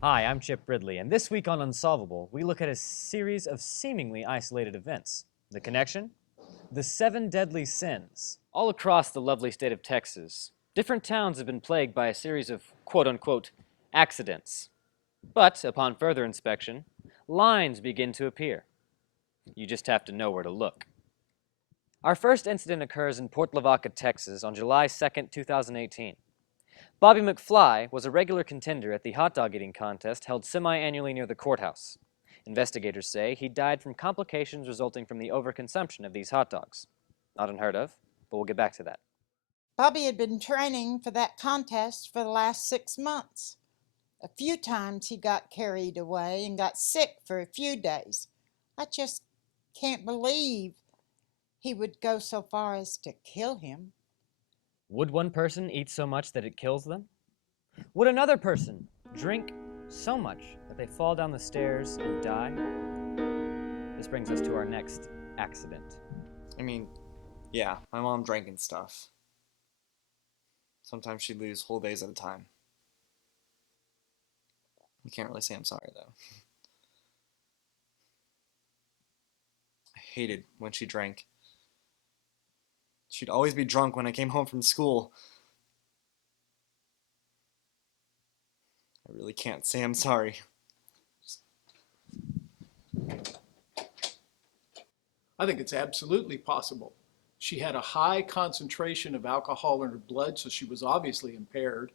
Hi, I'm Chip Ridley, and this week on Unsolvable, we look at a series of seemingly isolated events. The connection? The seven deadly sins. All across the lovely state of Texas, different towns have been plagued by a series of quote unquote accidents. But upon further inspection, lines begin to appear. You just have to know where to look. Our first incident occurs in Port Lavaca, Texas on July 2nd, 2018. Bobby McFly was a regular contender at the hot dog eating contest held semi-annually near the courthouse. Investigators say he died from complications resulting from the overconsumption of these hot dogs. Not unheard of, but we'll get back to that. Bobby had been training for that contest for the last 6 months. A few times he got carried away and got sick for a few days. I just can't believe he would go so far as to kill him. Would one person eat so much that it kills them? Would another person drink so much that they fall down the stairs and die? This brings us to our next accident. I mean, yeah, my mom drank and stuff. Sometimes she'd lose whole days at a time. You can't really say I'm sorry, though. I hated when she drank. She'd always be drunk when I came home from school. I really can't say I'm sorry. I think it's absolutely possible. She had a high concentration of alcohol in her blood, so she was obviously impaired.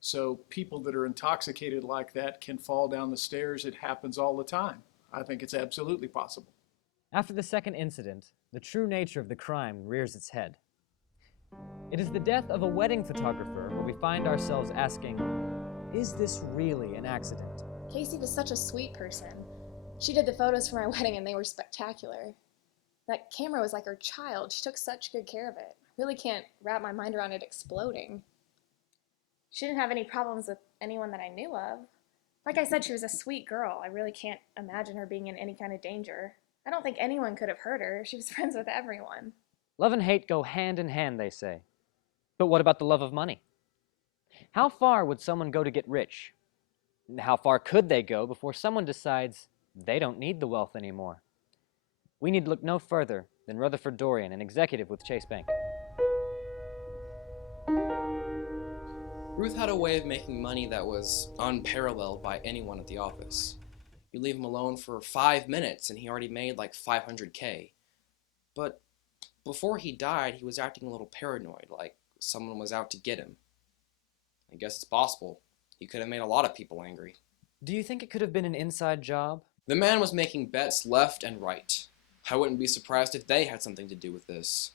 So people that are intoxicated like that can fall down the stairs. It happens all the time. I think it's absolutely possible. After the second incident, the true nature of the crime rears its head. It is the death of a wedding photographer where we find ourselves asking, is this really an accident? Casey was such a sweet person. She did the photos for my wedding and they were spectacular. That camera was like her child. She took such good care of it. I really can't wrap my mind around it exploding. She didn't have any problems with anyone that I knew of. Like I said, she was a sweet girl. I really can't imagine her being in any kind of danger. I don't think anyone could have hurt her. She was friends with everyone. Love and hate go hand in hand, they say. But what about the love of money? How far would someone go to get rich? How far could they go before someone decides they don't need the wealth anymore? We need to look no further than Rutherford Dorian, an executive with Chase Bank. Ruth had a way of making money that was unparalleled by anyone at the office. You leave him alone for 5 minutes and he already made like $500K. But before he died, he was acting a little paranoid, like someone was out to get him. I guess it's possible. He could have made a lot of people angry. Do you think it could have been an inside job? The man was making bets left and right. I wouldn't be surprised if they had something to do with this.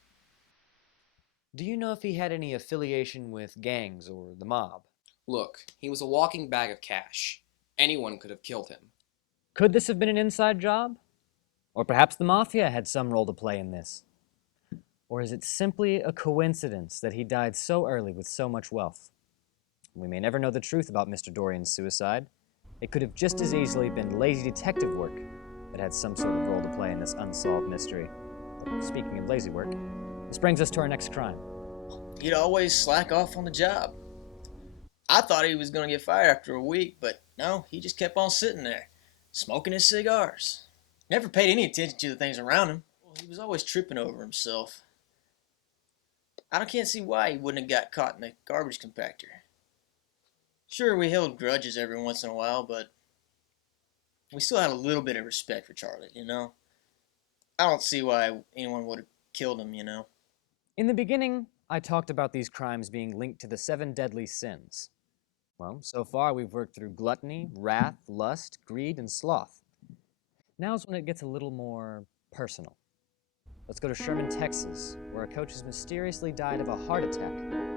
Do you know if he had any affiliation with gangs or the mob? Look, he was a walking bag of cash. Anyone could have killed him. Could this have been an inside job? Or perhaps the mafia had some role to play in this? Or is it simply a coincidence that he died so early with so much wealth? We may never know the truth about Mr. Dorian's suicide. It could have just as easily been lazy detective work that had some sort of role to play in this unsolved mystery. But speaking of lazy work, this brings us to our next crime. He'd always slack off on the job. I thought he was going to get fired after a week, but no, he just kept on sitting there, smoking his cigars. Never paid any attention to the things around him. He was always tripping over himself. I can't see why he wouldn't have got caught in the garbage compactor. Sure, we held grudges every once in a while, but we still had a little bit of respect for Charlie, you know? I don't see why anyone would have killed him, you know? In the beginning, I talked about these crimes being linked to the seven deadly sins. Well, so far we've worked through gluttony, wrath, lust, greed, and sloth. Now's when it gets a little more personal. Let's go to Sherman, Texas, where a coach has mysteriously died of a heart attack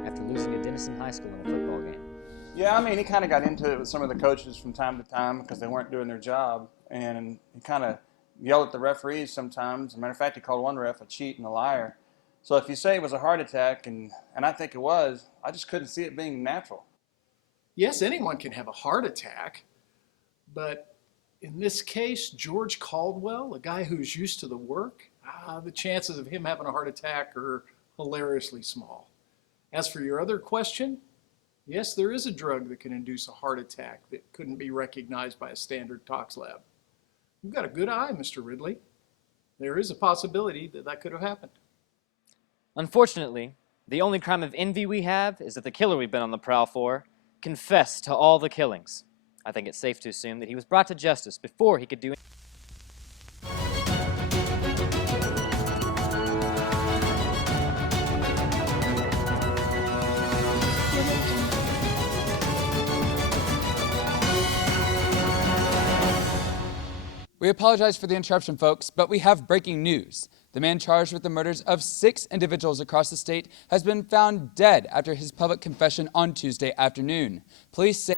after losing to Denison High School in a football game. Yeah, I mean, he kind of got into it with some of the coaches from time to time because they weren't doing their job, and he kind of yelled at the referees sometimes. As a matter of fact, he called one ref a cheat and a liar. So if you say it was a heart attack, and I think it was, I just couldn't see it being natural. Yes, anyone can have a heart attack, but in this case, George Caldwell, a guy who's used to the work, the chances of him having a heart attack are hilariously small. As for your other question, Yes, there is a drug that can induce a heart attack that couldn't be recognized by a standard tox lab. You've got a good eye, Mr. Ridley. There is a possibility that that could have happened. Unfortunately, the only crime of envy we have is that the killer we've been on the prowl for confessed to all the killings. I think it's safe to assume that he was brought to justice before he could do We apologize for the interruption, folks, but we have breaking news. The man charged with the murders of 6 individuals across the state has been found dead after his public confession on Tuesday afternoon. Police say